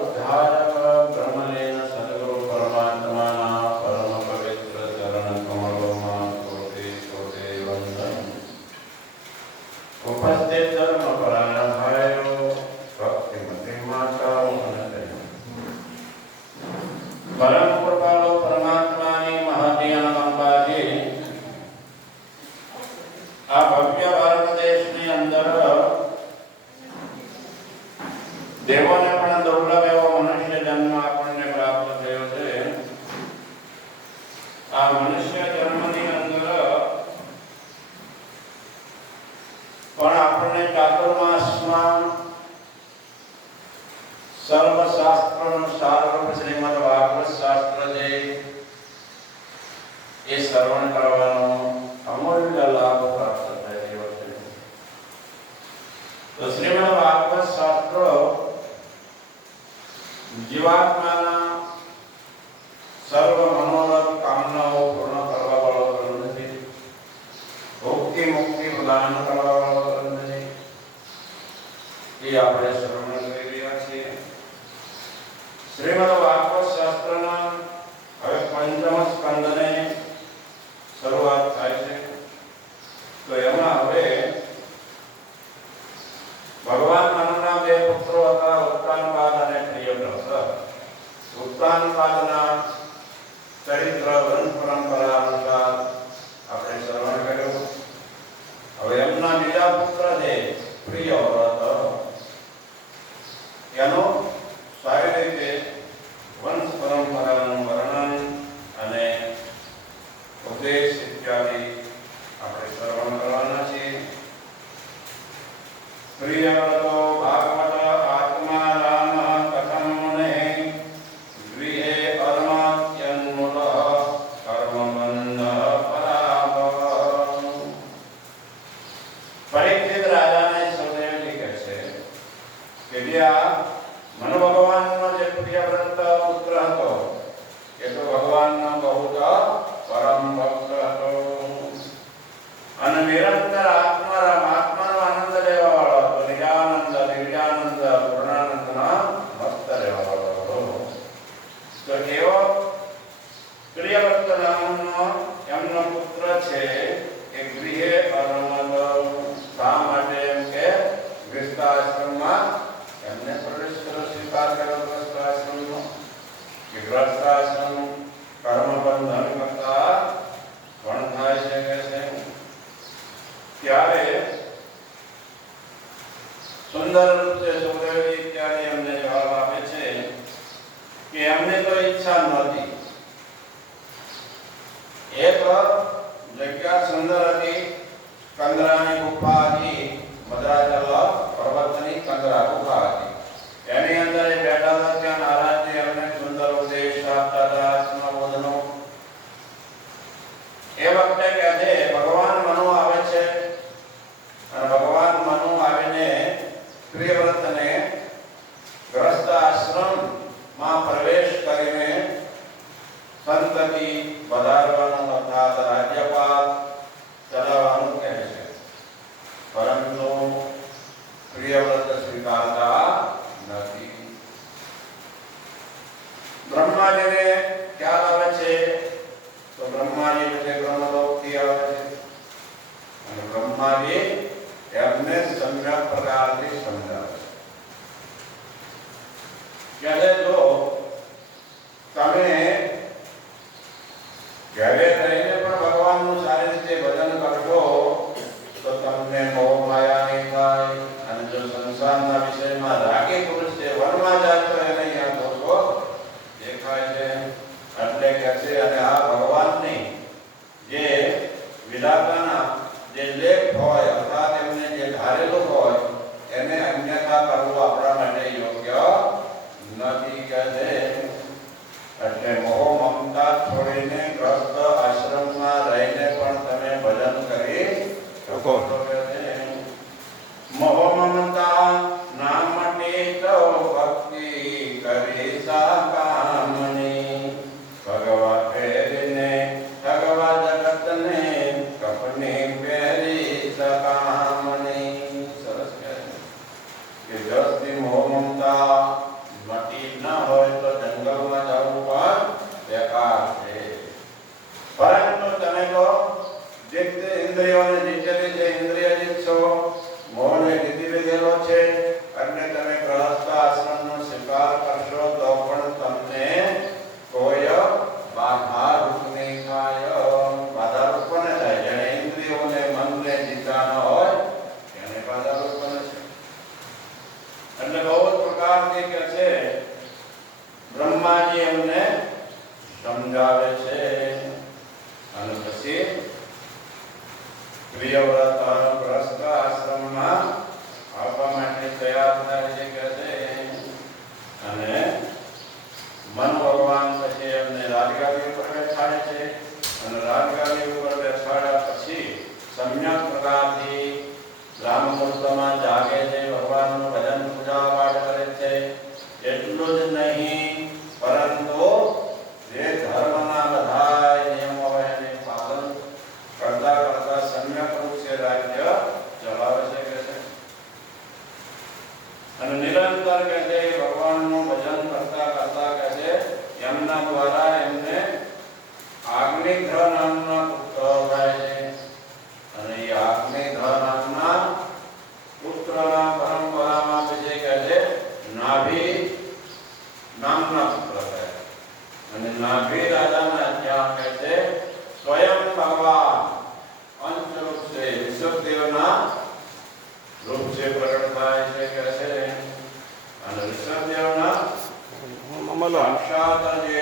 ઉદ્ધારક બ્રહ્મલીન સદગુરુ પરમાત્માના પરમ પવિત્ર ચરણ કમળોમાં કોટી કોટી વંદન. ઉપસ્થિત ધર્મ પરાયણ ભાઈઓ, ભક્તિમતી માતાઓ અને પરમ કૃપાળુ પરમાત્માની મહતી અંબાજી આ ભવ્ય ભારત દેશની અંદર દેવોને પણ દુર્લભ એવો મનુષ્ય જન્મ આપણને પ્રાપ્ત થયો છે. આ મનુષ્ય જન્મની અંદર પણ આપણને ચાતુર્માસમાં સર્વશાસ્ત્રનું સારરૂપ શ્રીમદ ભાગવત શાસ્ત્ર છે એ શ્રવણ કરવાનો અમૂલ્ય લાભ પ્રાપ્ત થયો છે. તો શ્રીમદ ભાગવત શાસ્ત્ર જીવાત્માના સર્વ મનોરથ કામનાઓ પૂર્ણ કરવા વાળો ગ્રંથ છે. ભોગથી મુક્તિ પ્રદાન કરવા વાળો ગ્રંથ છે. એ આપણે શ્રવણ કરી રહ્યા છીએ. શ્રીમદ ભાગવત શાસ્ત્રના હવે પંચમ સ્કંદને શરૂઆત થાય છે. તો એમાં હવે ભગવાન મનુના બે પુત્રો હતા, ઉત્તાનપાદ અને પ્રિયવ્રત. ઉત્તાનપાદના ચરિત્ર ગ્રંથ પરંપરા અનુસાર આપણે શ્રવણ કર્યું. હવે એમના બીજા પુત્ર છે પ્રિયવ્રત. એનો સારી રીતે વંશ પરંપરાનું વર્ણન અને ઉપદેશ ઇત્યાદિ આપણે શ્રવણ કરવાના છીએ. પ્રિયવ્રતો ભાગવત આત્મા રામ કથમ મુને ગૃહે અરમાત્યન્મૂલ કર્મબંધ પરાભવ. પરીક્ષિત રાજાને સૌદેવજી કહે છે કે જે આ મનુ ભગવાનનો જે પ્રિયવ્રત પુત્ર હતો એ તો ભગવાનનો બહુ પરમ ભક્ત હતો અને નિરંતર આત્માનો આનંદ લેવા વાળો હતો. નિજાનંદ, દિવ્યાનંદ, પૂર્ણાનંદના મસ્ત લેવા વાળો હતો. તો એવો પ્રિયવ્રત નામનો એમનો પુત્ર છે એ ગૃહે અરમદ. શા માટે? એમ કે ગૃહસ્થાશ્રમમાં એમને પ્રવેશ સ્વીકાર કર્યો. ગૃહસ્થાશ્રમનો કે ગૃહસ્થાશ્રમ કર્મબંધન કરતા પણ થાય છે કે છે. ત્યારે સુંદર રૂપે સૌદેવજી ત્યારે એમને જવાબ આપે છે કે એમને તો ઈચ્છા નહોતી. એક જગ્યા સુંદર હતી, કંદરાની ગુફા હતી. મદ્રાચલ પર્વતની કંદરા ગુફા હતી. એની અંદર એ બેઠા હતા. ત્યાં નારાયણજી એમને સુંદર ઉપદેશ આપતા હતા આત્મબોધનો. એ વખતે કહે છે ભગવાન મનુ આવે છે અને ભગવાન મનુ આવીને પ્રિયવ્રતને ગ્રસ્ત આશ્રમમાં પ્રવેશ કરીને સંતતિ વધારવાનું અર્થાત રાજ્યપાલ ચલાવવાનું કહે છે. પરંતુ પ્રિયવ્રત સ્વીકારતા નથી. બ્રહ્માજીને ખ્યાલ આવે છે તો બ્રહ્માજી એટલે બ્રહ્મલોકથી આવે છે અને બ્રહ્માજી એમને સમ્યક પ્રકારથી સમજાવે છે કે જો તમે ઘરે રહીને પણ ભગવાનનું સારી રીતે ભજન કરશો તો તમને મોહ માયા નહીં થાય. અને જો સંસારના વિષયમાં રાગી પુરુષ છે, વનમાં જાય તો એને અહીંયા દોષો દેખાય છે. એટલે કે છે અને આ ભગવાનની જે વિધાતાના જે લેખ હોય અર્થાત એમને જે ધારેલું હોય એને અન્યથા કરવું આપણા માટે યોગ્ય નથી. કે પ્રકારથી કે છે બ્રહ્માજી એમને સમજાવે છે અને પછી પ્રિયવ્રત ગ્રસ્ત આશ્રમમાં આવવા માટે તૈયાર થાય છે કે છે અને મન ભગવાન પછી એમને રાજગાદી ઉપર બેસાડે છે અને રાજગાદી ઉપર બેસાડ્યા પછી સમ્યક પ્રકારથી બ્રાહ્મ મુહૂર્તમાં જાગે છે, ભગવાનનું ભજન પૂજા પાઠ કરે છે. એટલું જ નહીં પરંતુ જે ધર્મના બધા નિયમો હોય એને પાલન કરતા કરતા સમ્યક રૂપે રાજ્ય ચલાવે છે કે છે અને નિરંતર કે છે ભગવાનનું ભજન કરતા કરતા કે છે એમના દ્વારા એમને અગ્નિધ્ર નામના પુત્ર થાય છે અને એ અગ્નિધ્ર નામના પુત્રના પરંપરામાં પછી કહે છે નાભી નામના પુત્ર થાય અને નાભી રાજાના ત્યાં કહે છે સ્વયં ભગવાન અંશ રૂપ છે ઋષભદેવના રૂપ છે પ્રગટ થાય છે કહે છે અને ઋષભદેવના સાક્ષાત જે